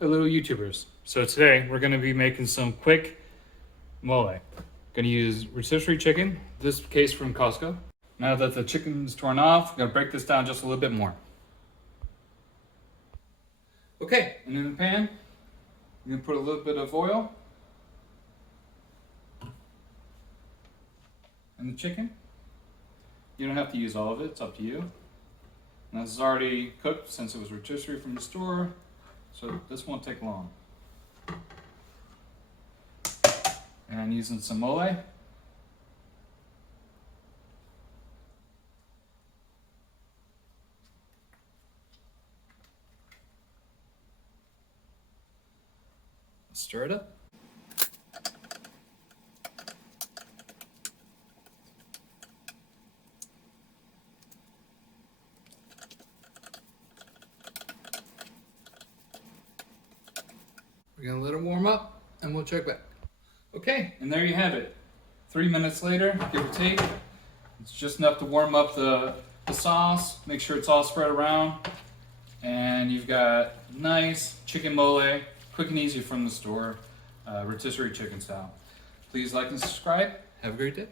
little YouTubers. So today we're gonna be making some quick mole. Gonna use rotisserie chicken, this case from Costco. Now that the chicken's torn off, I'm gonna break this down just a little bit more. Okay, and in the pan, I'm gonna put a little bit of oil in the chicken. You don't have to use all of it, it's up to you. And this is already cooked since it was rotisserie from the store, so this won't take long. And I'm using some mole. Stir it up. We're gonna let it warm up and we'll check back. Okay, and there you have it. 3 minutes later, give or take. It's just enough to warm up the sauce, make sure it's all spread around. And you've got nice chicken mole, quick and easy from the store, rotisserie chicken style. Please like and subscribe. Have a great day.